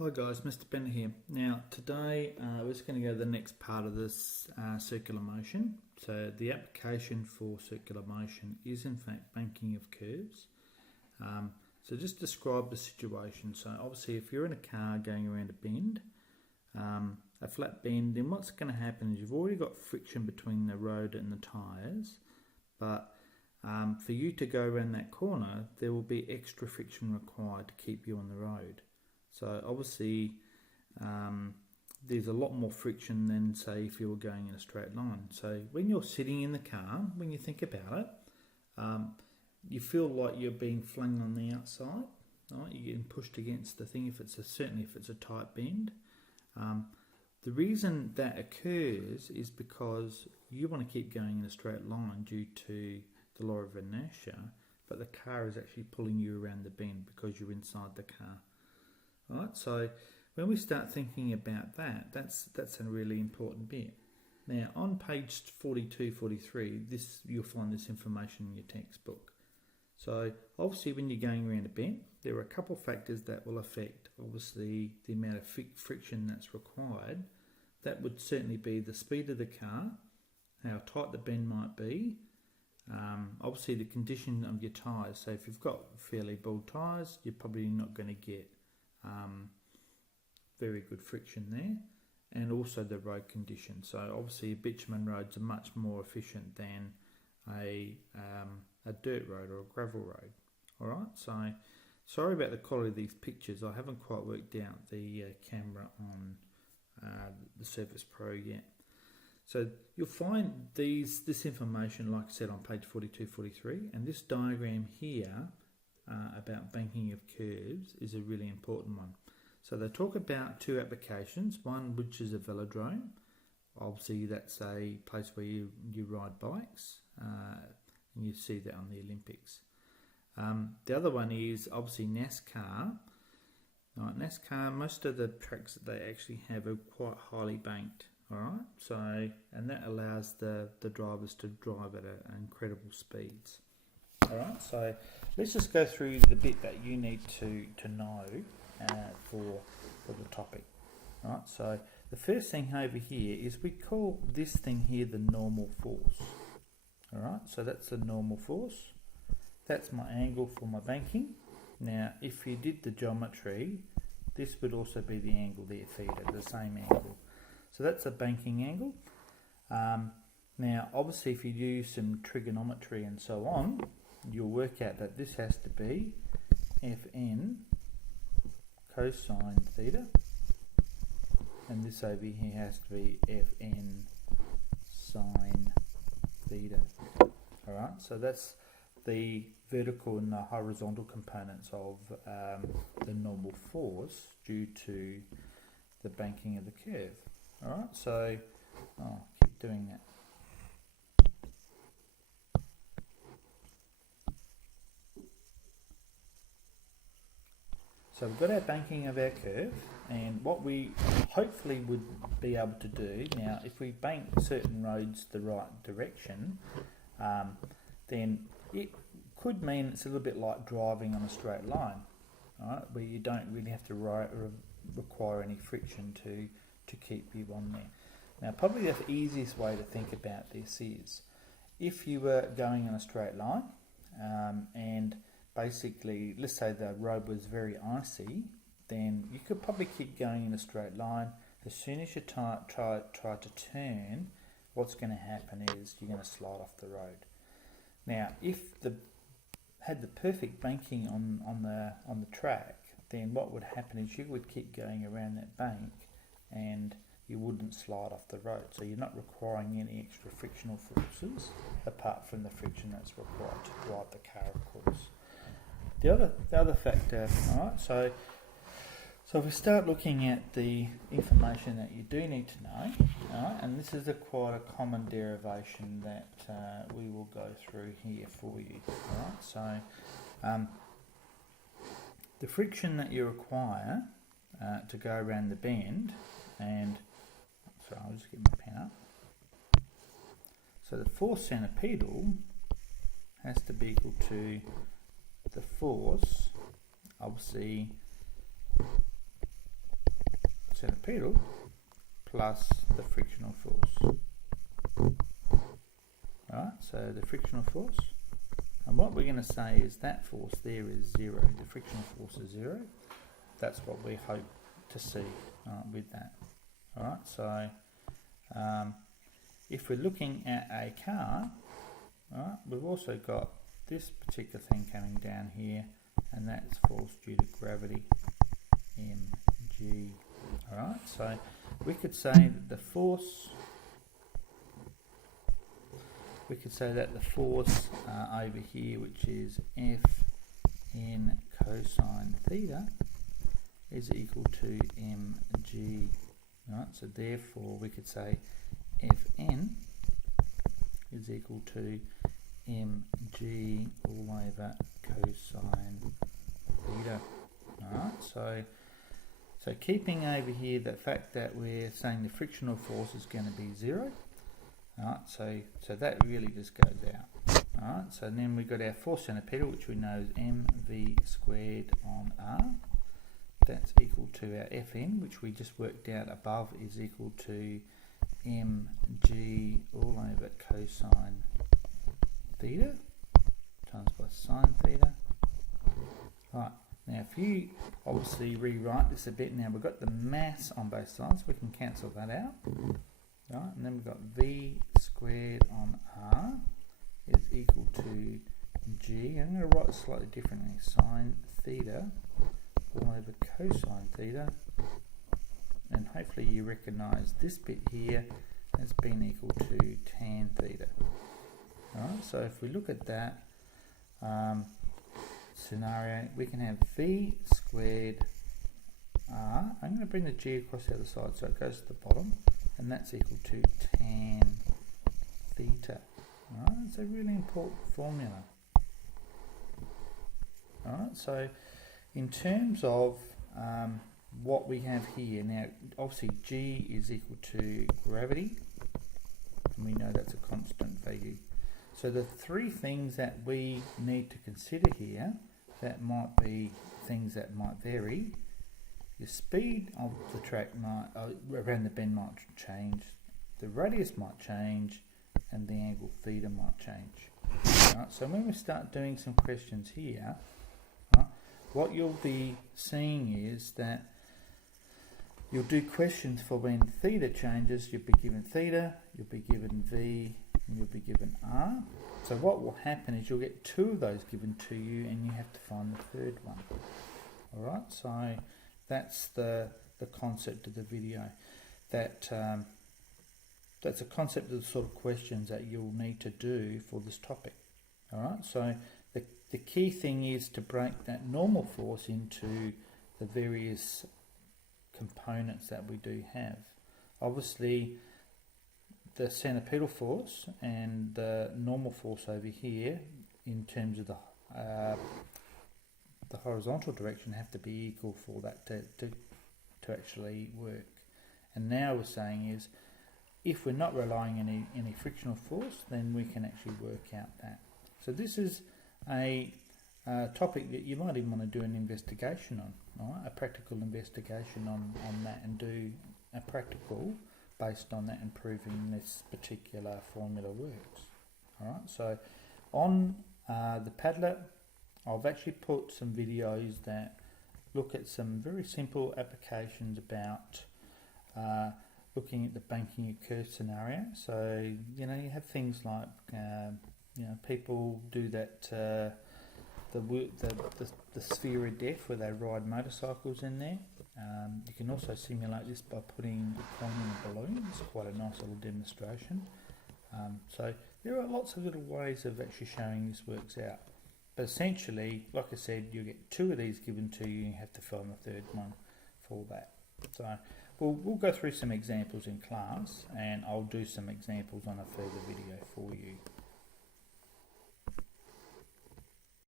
Hi guys, Mr. Bennett here. Now today we're just going to go to the next part of this circular motion. So the application for circular motion is in fact banking of curves. So just describe the situation. So obviously if you're in a car going around a bend, a flat bend, then what's going to happen is you've already got friction between the road and the tyres, but for you to go around that corner there will be extra friction required to keep you on the road. So obviously there's a lot more friction than say if you were going in a straight line. So when you're sitting in the car, when you think about it, you feel like you're being flung on the outside, right? You're getting pushed against the thing certainly if it's a tight bend. The reason that occurs is because you want to keep going in a straight line due to the law of inertia, but the car is actually pulling you around the bend because you're inside the car. Right, so when we start thinking about that, that's a really important bit. Now on page 42, 43, you'll find this information in your textbook. So obviously when you're going around a bend, there are a couple of factors that will affect obviously the amount of friction that's required. That would certainly be the speed of the car, how tight the bend might be, obviously the condition of your tyres. So if you've got fairly bald tyres, you're probably not going to get very good friction there, and also the road conditions. So obviously bitumen roads are much more efficient than a dirt road or a gravel road. Alright, so sorry about the quality of these pictures. I haven't quite worked out the camera on the Surface Pro yet. So you'll find this information, like I said, on page 42, 43, and this diagram here about banking of curves is a really important one. So they talk about two applications, one which is a velodrome. Obviously that's a place where you ride bikes, and you see that on the Olympics. The other one is obviously NASCAR. Right, NASCAR, most of the tracks that they actually have are quite highly banked. Alright, so and that allows the drivers to drive at incredible speeds. Alright, so let's just go through the bit that you need to know for the topic. Alright, so the first thing over here is we call this thing here the normal force. Alright, so that's the normal force. That's my angle for my banking. Now, if you did the geometry, this would also be the angle there, theta, the same angle. So that's a banking angle. Now, obviously, if you use some trigonometry and so on, you'll work out that this has to be Fn cosine theta, and this over here has to be Fn sine theta. Alright, so that's the vertical and the horizontal components of the normal force due to the banking of the curve. Alright, so keep doing that. So we've got our banking of our curve, and what we hopefully would be able to do now, if we bank certain roads the right direction, then it could mean it's a little bit like driving on a straight line, right, where you don't really have to require any friction to keep you on there. Now probably the easiest way to think about this is if you were going on a straight line and basically let's say the road was very icy, then you could probably keep going in a straight line. As soon as you try to turn, what's going to happen is you're going to slide off the road. Now if had the perfect banking on the track, then what would happen is you would keep going around that bank and you wouldn't slide off the road. So you're not requiring any extra frictional forces apart from the friction that's required to drive the car, of course. The other factor, alright, so if we start looking at the information that you do need to know, alright, and this is quite a common derivation that we will go through here for you. Alright, so the friction that you require to go around the bend, and sorry, I'll just get my pen up. So the force centripetal has to be equal to the force, obviously centripetal plus the frictional force. Alright, so the frictional force, and what we're going to say is that force there is 0, the frictional force is 0. That's what we hope to see with that. Alright, so if we're looking at a car, alright, we've also got this particular thing coming down here, and that's force due to gravity, mg. Alright, so we could say that the force, over here, which is F in cosine theta, is equal to mg. Right, so therefore we could say Fn is equal to mg all over cosine theta. Alright, so keeping over here the fact that we're saying the frictional force is going to be 0. Alright, so that really just goes out. Alright, so then we've got our force centripetal, which we know is mv squared on r. That's equal to our Fn, which we just worked out above, is equal to mg all over cosine theta times by sine theta. Right, now if you obviously rewrite this a bit, now we've got the mass on both sides, we can cancel that out. Right, and then we've got v squared on r is equal to g. I'm going to write it slightly differently. Sine theta all over cosine theta, and hopefully you recognise this bit here as being equal to tan theta. Alright, so if we look at that scenario, we can have v squared r. I'm going to bring the g across the other side so it goes to the bottom, and that's equal to tan theta. Alright, it's a really important formula. Alright, so in terms of what we have here, now obviously g is equal to gravity, and we know that's a constant value. So the three things that we need to consider here that might be things that might vary: the speed of the track might around the bend might change, the radius might change, and the angle theta might change. Right, so when we start doing some questions here, right, what you'll be seeing is that you'll do questions for when theta changes. You'll be given theta, you'll be given v, and you'll be given r. So what will happen is you'll get two of those given to you, and you have to find the third one. Alright, so that's the concept of the video. That's a concept of the sort of questions that you'll need to do for this topic. Alright, so the key thing is to break that normal force into the various components that we do have. Obviously, the centripetal force and the normal force over here, in terms of the horizontal direction, have to be equal for that to actually work. And now we're saying is, if we're not relying on any frictional force, then we can actually work out that. So this is a topic that you might even want to do an investigation on, right? A practical investigation on that, and do a practical based on that, and proving this particular formula works. Alright, so on the Padlet, I've actually put some videos that look at some very simple applications about looking at the banking curve scenario. So, you know, you have things like, you know, people do that, the sphere of death, where they ride motorcycles in there. You can also simulate this by putting a coin in a balloon. It's quite a nice little demonstration. So there are lots of little ways of actually showing this works out. But essentially, like I said, you get two of these given to you, and you have to find the third one for that. So we'll go through some examples in class, and I'll do some examples on a further video for you.